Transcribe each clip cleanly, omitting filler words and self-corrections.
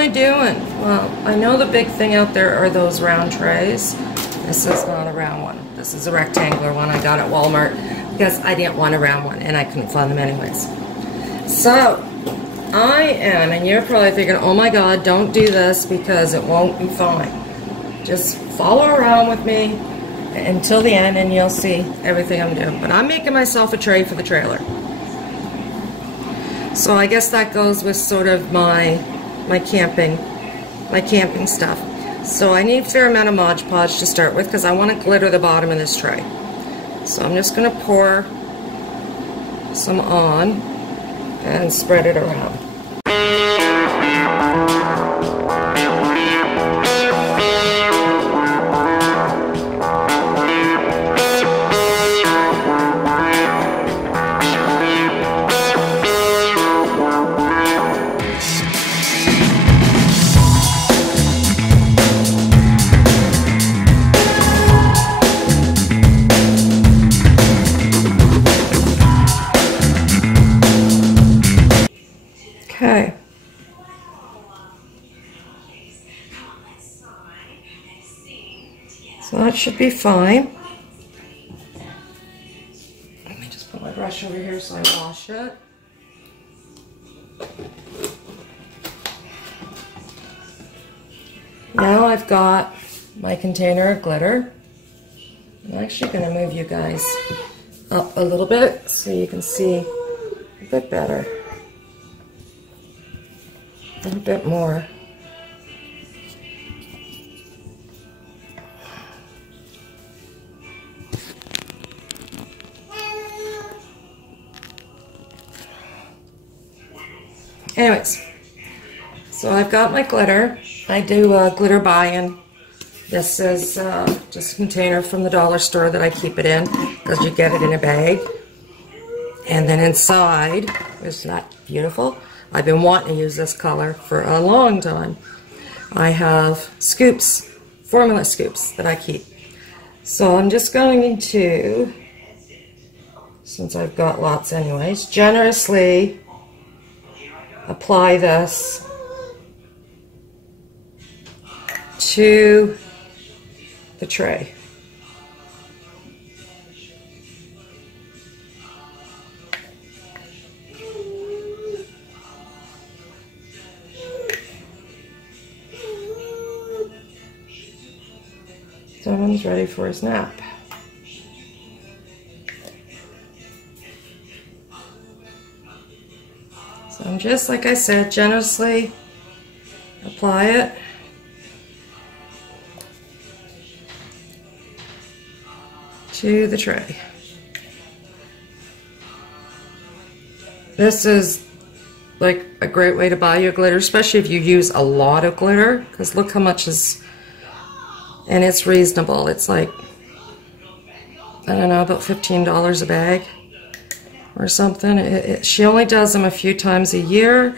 I doing? Well, I know the big thing out there are those round trays. This is not a round one. This is a rectangular one I got at Walmart because I didn't want a round one and I couldn't find them anyways. So, I am, and you're probably thinking, oh my god, don't do this because it won't be fine. Just follow around with me until the end and you'll see everything I'm doing. But I'm making myself a tray for the trailer. So I guess that goes with sort of my camping stuff. So I need a fair amount of Mod Podge to start with because I want to glitter the bottom of this tray. So I'm just going to pour some on and spread it around. Okay. So that should be fine. Let me just put my brush over here so I wash it. Now I've got my container of glitter. I'm actually going to move you guys up a little bit so you can see a bit better. A little bit more. Anyways, so I've got my glitter. I do a glitter buy-in. This is just a container from the dollar store that I keep it in because you get it in a bag. And then inside, isn't that beautiful? I've been wanting to use this color for a long time. I have scoops, formula scoops that I keep. So I'm just going to, since I've got lots anyways, generously apply this to the tray. Someone's ready for his nap. So I'm just, like I said, generously apply it. To the tray. This is like a great way to buy your glitter, especially if you use a lot of glitter, because look how much is. And it's reasonable. It's like, I don't know, about $15 a bag or something. She only does them a few times a year,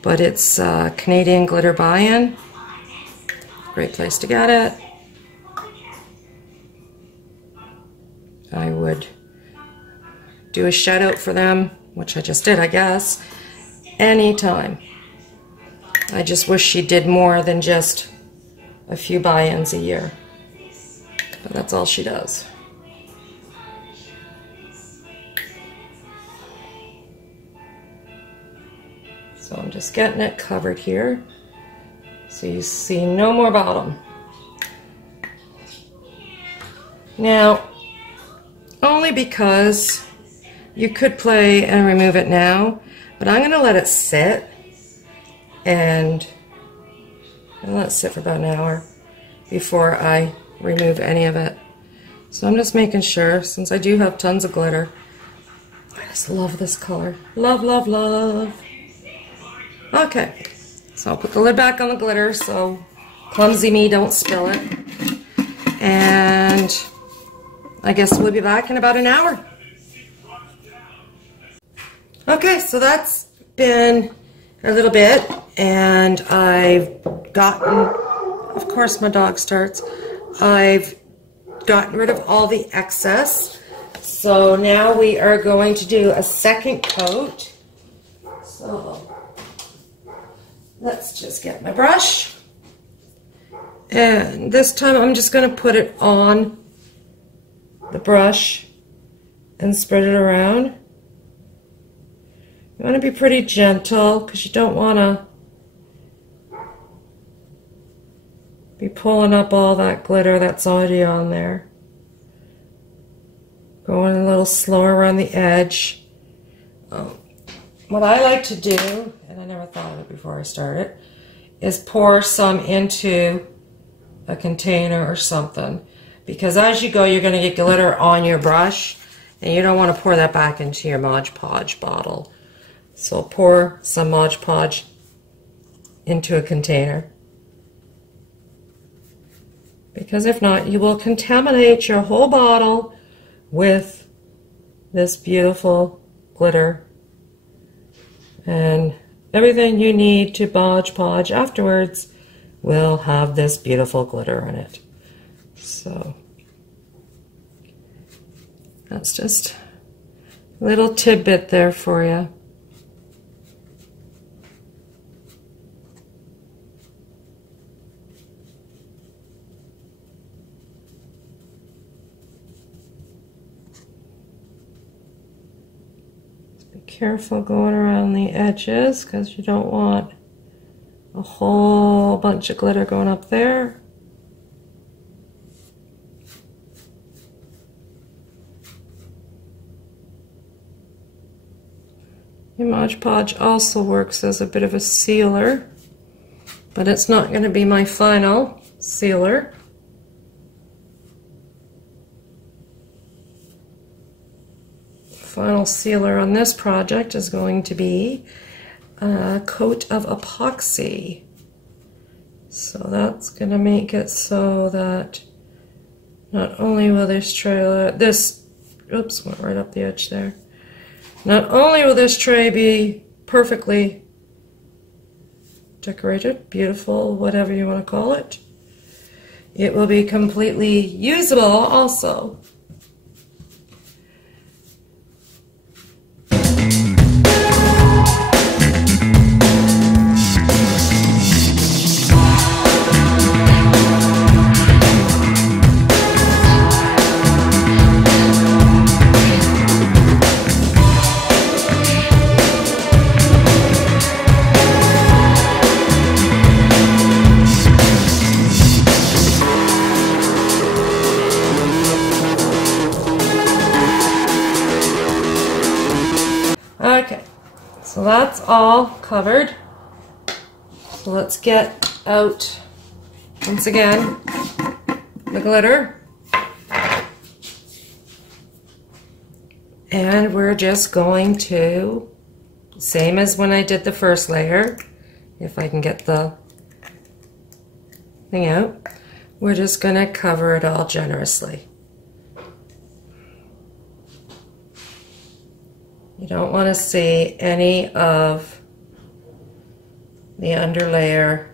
but it's Canadian glitter buy-in. Great place to get it. I would do a shout out for them, which I just did, I guess, anytime. I just wish she did more than just a few buy-ins a year, but that's all she does. So I'm just getting it covered here so you see no more bottom. Now, only because you could play and remove it now, but I'm going to let it sit and let it sit for about an hour before I remove any of it. So I'm just making sure, since I do have tons of glitter. I just love this color. Love, love, love. Okay, so I'll put the lid back on the glitter so clumsy me don't spill it. And I guess we'll be back in about an hour. Okay, so that's been a little bit, and I've gotten, of course my dog starts, I've gotten rid of all the excess. So now we are going to do a second coat. So let's just get my brush. And this time I'm just going to put it on the brush and spread it around. You want to be pretty gentle because you don't want to be pulling up all that glitter that's already on there. Going a little slower around the edge. What I like to do, and I never thought of it before I started, is pour some into a container or something. Because as you go, you're going to get glitter on your brush, and you don't want to pour that back into your Mod Podge bottle. So pour some Mod Podge into a container. Because if not, you will contaminate your whole bottle with this beautiful glitter. And everything you need to Mod Podge afterwards will have this beautiful glitter in it. So that's just a little tidbit there for you. Careful going around the edges because you don't want a whole bunch of glitter going up there. Your Mod Podge also works as a bit of a sealer, but it's not going to be my final sealer. Final sealer on this project is going to be a coat of epoxy. So that's going to make it so that not only will this tray, oops, went right up the edge there. Not only will this tray be perfectly decorated, beautiful, whatever you want to call it, it will be completely usable also. Okay, so that's all covered. So let's get out, once again, the glitter. And we're just going to, same as when I did the first layer, if I can get the thing out, we're just going to cover it all generously. You don't want to see any of the underlayer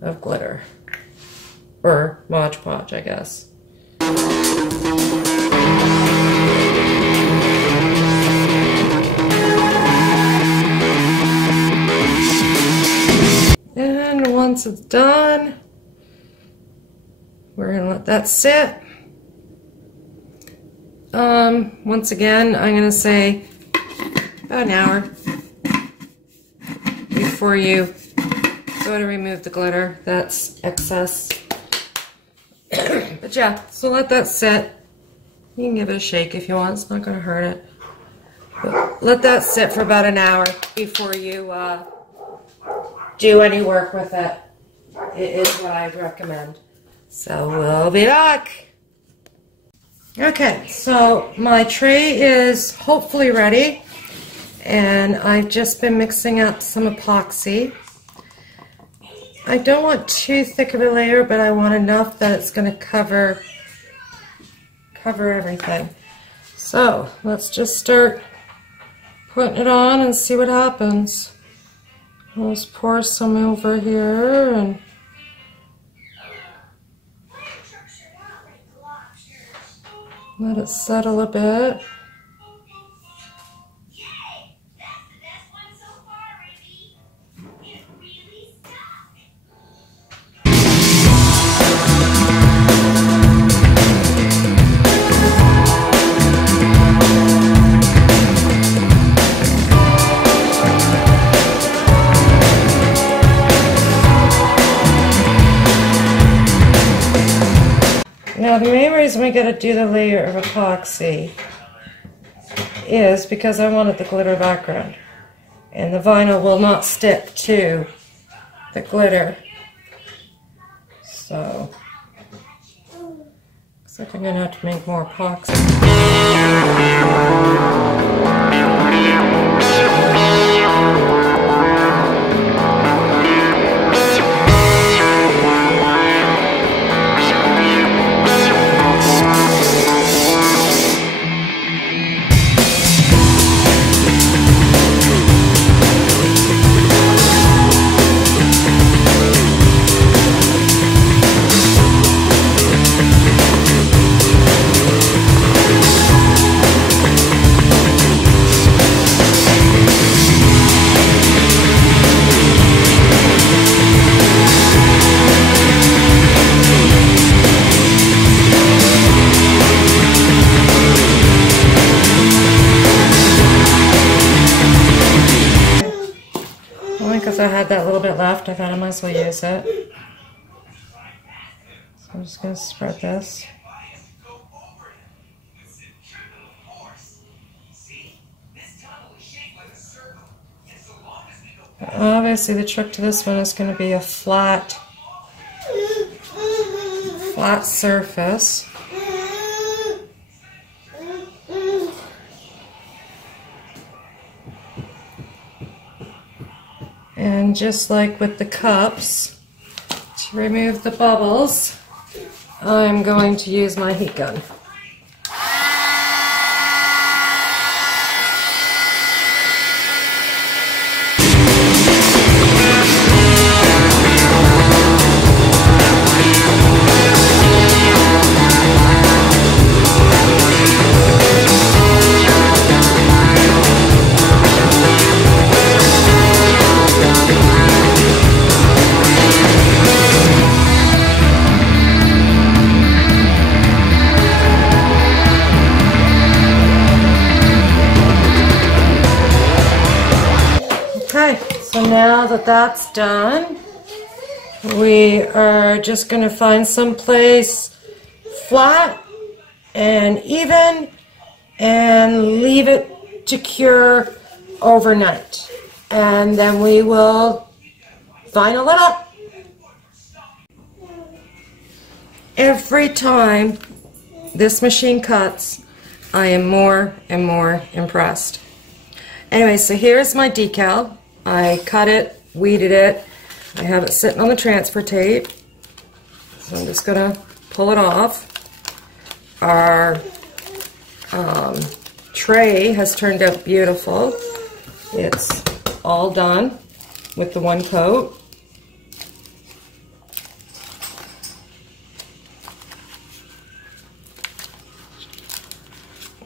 of glitter, or Mod Podge, I guess. And once it's done, we're going to let that sit. Once again, I'm going to say about an hour before you go to remove the glitter. That's excess. But yeah, so let that sit. You can give it a shake if you want. It's not going to hurt it. But let that sit for about an hour before you do any work with it. It is what I'd recommend. So we'll be back. Okay, so my tray is hopefully ready, and I've just been mixing up some epoxy. I don't want too thick of a layer, but I want enough that it's going to cover everything. So let's just start putting it on and see what happens. Let's pour some over here and let it settle a bit. Now the main reason we gotta do the layer of epoxy is because I wanted the glitter background. And the vinyl will not stick to the glitter. So, looks like I'm gonna have to make more epoxy. Because I had that little bit left, I thought I might as well use it. So I'm just going to spread this. Obviously the trick to this one is going to be a flat surface. And just like with the cups, to remove the bubbles, I'm going to use my heat gun. So now that that's done, we are just going to find some place flat and even and leave it to cure overnight. And then we will vinyl it up. Every time this machine cuts, I am more and more impressed. Anyway, so here's my decal. I cut it, weeded it. I have it sitting on the transfer tape. So I'm just going to pull it off. Our tray has turned out beautiful. It's all done with the one coat.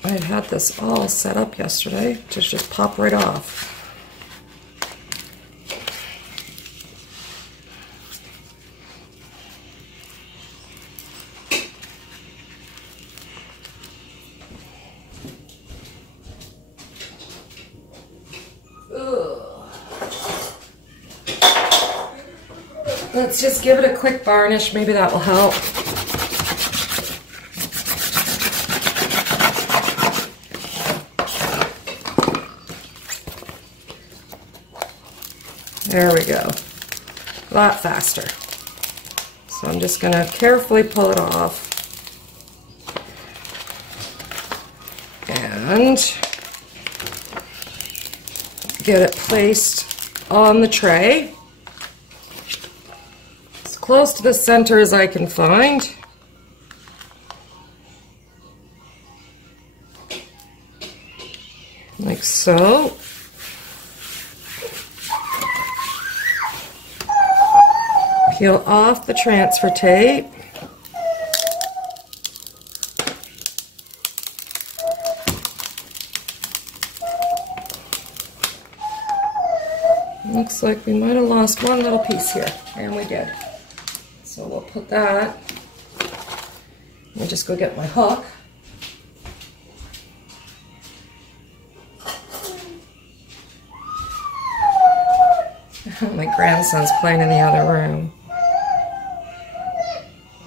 I had this all set up yesterday to just pop right off. Let's just give it a quick varnish, maybe that will help. There we go. A lot faster. So I'm just going to carefully pull it off. And get it placed on the tray. As close to the center as I can find. Like so. Peel off the transfer tape. Looks like we might have lost one little piece here, and we did. So we'll put that. Let me just go get my hook. My grandson's playing in the other room.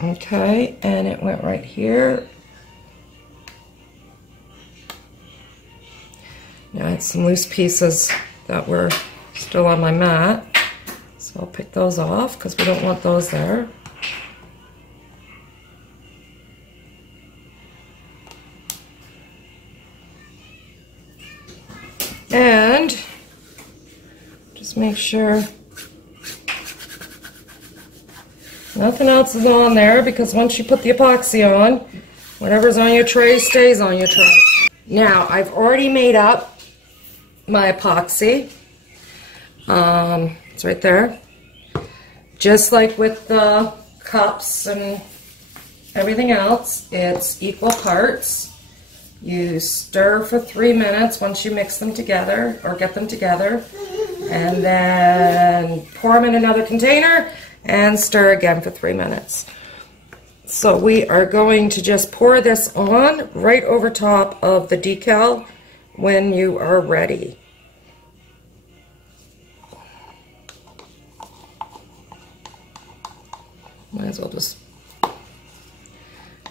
Okay, and it went right here. Now I had some loose pieces that were still on my mat, so I'll pick those off because we don't want those there. And just make sure nothing else is on there, because once you put the epoxy on, whatever's on your tray stays on your tray. Now, I've already made up my epoxy. It's right there. Just like with the cups and everything else, it's equal parts. You stir for 3 minutes once you mix them together or get them together, and then pour them in another container and stir again for 3 minutes. So we are going to just pour this on right over top of the decal when you are ready. Might as well just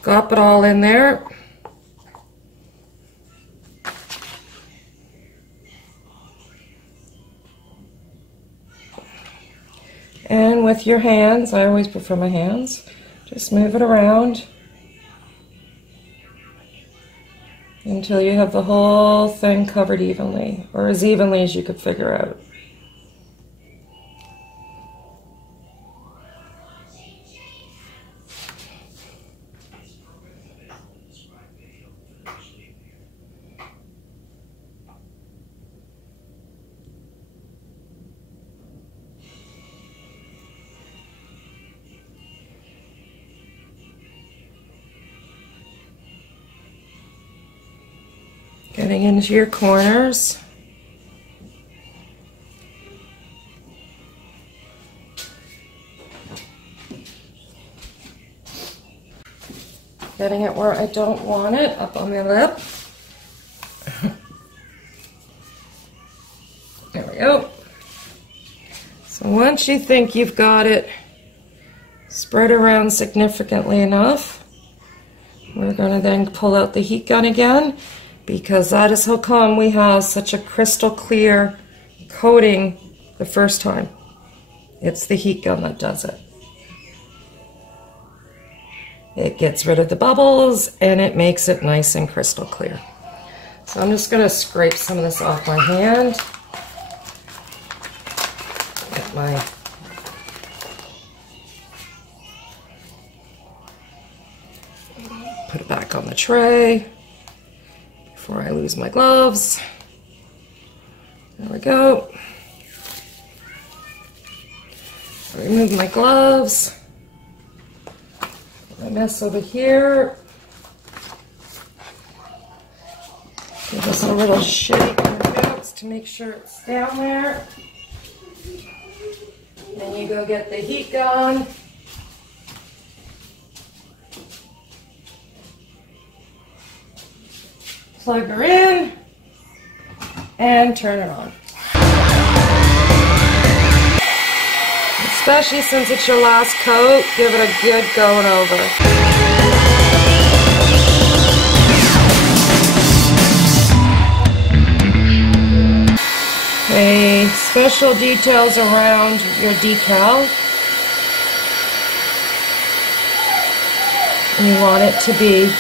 gop it all in there. And with your hands, I always prefer my hands, just move it around until you have the whole thing covered evenly, or as evenly as you could figure out. Getting into your corners. Getting it where I don't want it, up on my lip. There we go. So once you think you've got it spread around significantly enough, we're going to then pull out the heat gun again, because that is how come we have such a crystal clear coating the first time. It's the heat gun that does it. It gets rid of the bubbles and it makes it nice and crystal clear. So I'm just going to scrape some of this off my hand. Get my put it back on the tray before I lose my gloves. There we go. Remove my gloves. My mess over here. Give this a little shake and bounce to make sure it's down there. Then you go get the heat gun. Plug her in and turn it on. Especially since it's your last coat, give it a good going over. Okay, special details around your decal. You want it to be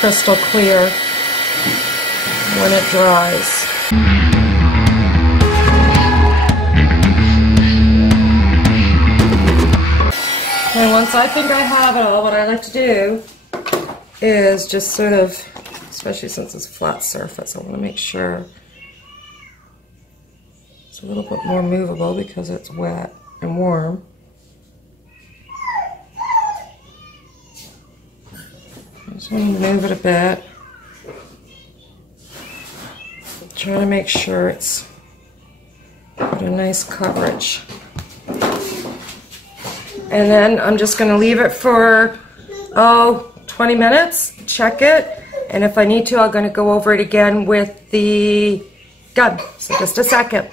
crystal clear when it dries. And once I think I have it all, what I like to do is just sort of, especially since it's a flat surface, I want to make sure it's a little bit more movable because it's wet and warm. I just want to move it a bit. Try to make sure it's got a nice coverage. And then I'm just going to leave it for, 20 minutes, check it, and if I need to, I'm going to go over it again with the gun. So just a second.